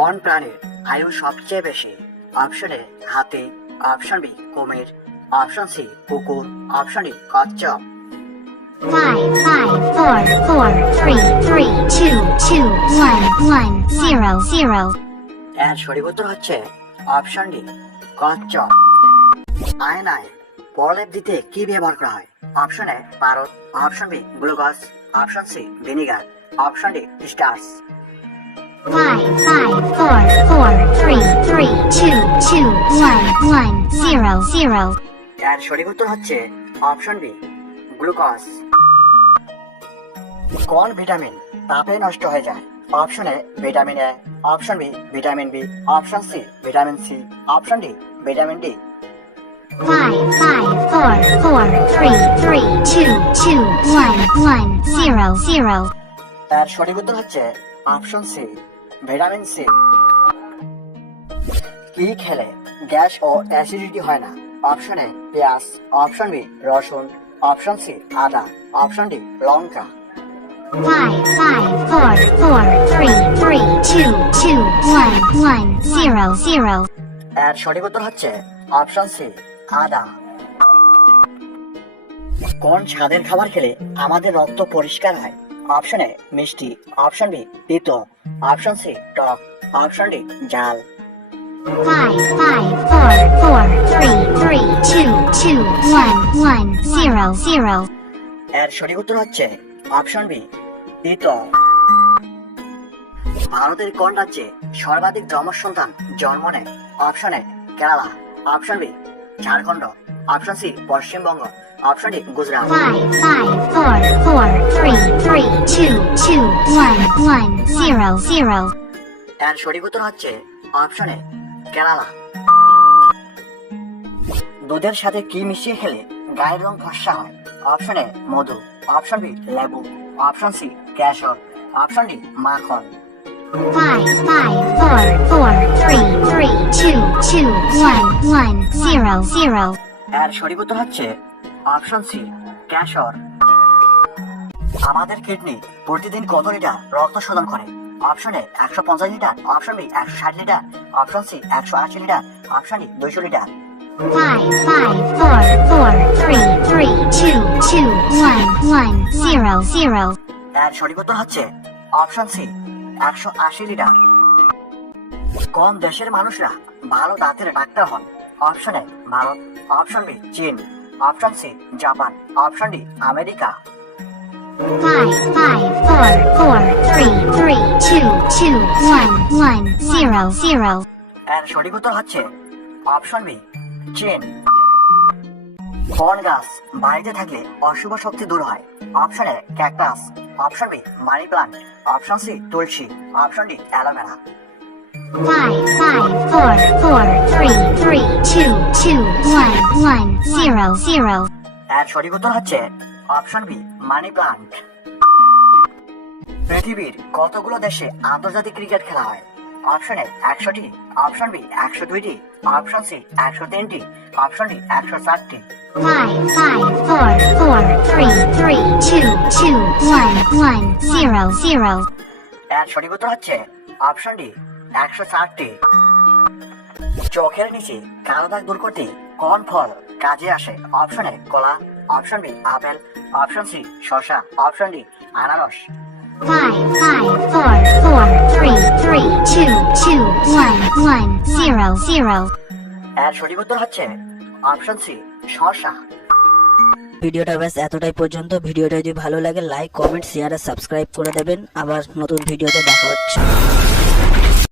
কোন প্রাণীর আয়ু সবচেয়ে বেশি? অপশন এ হাতি, অপশন বি কুমির, অপশন সি কুকুর, অপশন ডি কচ্ছপ। 5 4 4 3 2 2 1 1 0 0 এর সঠিক উত্তর হচ্ছে অপশন ডি কচ্ছপ। আয়নায় প্রলেপ দিতে কি ব্যবহার করা হয়? অপশন এ পারদ, option B glucose, option C vinegar, option D starch. 5 4 4 3 3 2 2 1 1 0 0 এর সঠিক উত্তর হচ্ছে অপশন বি গ্লুকোজ। কোন ভিটামিন তাপে নষ্ট হয়ে যায়? Option A vitamin A, option B vitamin B, option C vitamin C, option D vitamin D. 5 4 4 3 3 2 2 1 1 0 0 এর সঠিক উত্তর হচ্ছে অপশন সি ভিটামিন সি। কি খেলে গ্যাস ও অ্যাসিডিটি হয় না? অপশন এ পেঁয়াজ, অপশন বি রসুন, অপশন সি আদা, অপশন ডি লঙ্কা। 5 4 4 3 3 2 2 1 1 0 0 এর সঠিক উত্তর হচ্ছে অপশন সি আদা। কোন স্বাদের খাবার খেলে আমাদের রক্ত পরিষ্কার হয়? অপশন এ মিষ্টি, অপশন বি তিতো, অপশন সি টক, অপশন ডি ঝাল। 5 4 4 3 3 2 2 1 1 0 0 এর সঠিক উত্তর হচ্ছে অপশন বি তিতো। ভারতের কোন রাজ্যে সর্বাধিক যমজ সন্তান জন্ম নেয়? Option A Kerala, option B Jharkhand, option C Paschimbanga, option D Gujarat. 5 4 4 3 3 2 2 1 1 0 0 এর সঠিক উত্তর হচ্ছে অপশন এ কেরালা। দুধের সাথে কি মিশিয়ে খেলে গায়ের রং ফর্সা হয়? অপশন এ মধু, অপশন বি লেবু, অপশন সি কেশর, অপশন ডি মাখন। 5 4 4 3 3 2 2 1 1 0 0 এর সঠিক উত্তর হচ্ছে অপশন সি কেশর। আমাদের কিডনি প্রতিদিন কত লিটার রক্ত শোধন করে? Option A 150 litre, option B 160 litre, option C 180 litre, option D 200 litre. 5 4 4 3 3 2 2 1 1 0 0 এর সঠিক উত্তর হচ্ছে অপশন সি 180 লিটার। কোন দেশের মানুষরা ভালো দাঁতের ডাক্তার হন? Option a Bharat, option b চীন, option c Japan, option d America. 5 4 4 3 3 2 2 1 1 0 0 এর সঠিক উত্তর হচ্ছে অপশন বি চীন। কোন গাছ বাড়িতে থাকলে অশুভ শক্তি দূর হয়? Option A cactus, option B money plant, option C তুলসী, অপশন ডি অ্যালোভেরা। 5 4 4 3 3 2 2 1 1 0 0 এর সঠিক উত্তর হচ্ছে অপশন বি মানি প্লান্ট। পৃথিবীর কতগুলো দেশে আন্তর্জাতিক ক্রিকেট খেলা হয়? অপশন এ 100টি, অপশন বি 102টি, অপশন সি 103টি, অপশন ডি 104টি। 5 4 4 3 3 2 2 1 1 0 0 এর সঠিক উত্তর হচ্ছে অপশন ডি 104টি। চোখের নিচে কালো দাগ দূর করতে কোন ফল কাজে আসে? অপশন এ কলা, option B apple, option C শসা, অপশন ডি আনারস। 5 4 4 3 3 2 2 1 1 0 0 এর সঠিক উত্তর হচ্ছে অপশন সি শসা। ভিডিওটা ব্যাস এতটাই পর্যন্ত। ভিডিওটা যদি ভালো লাগে লাইক কমেন্ট শেয়ার আর সাবস্ক্রাইব করে দেবেন। আবার নতুন ভিডিওতে দেখা হচ্ছে।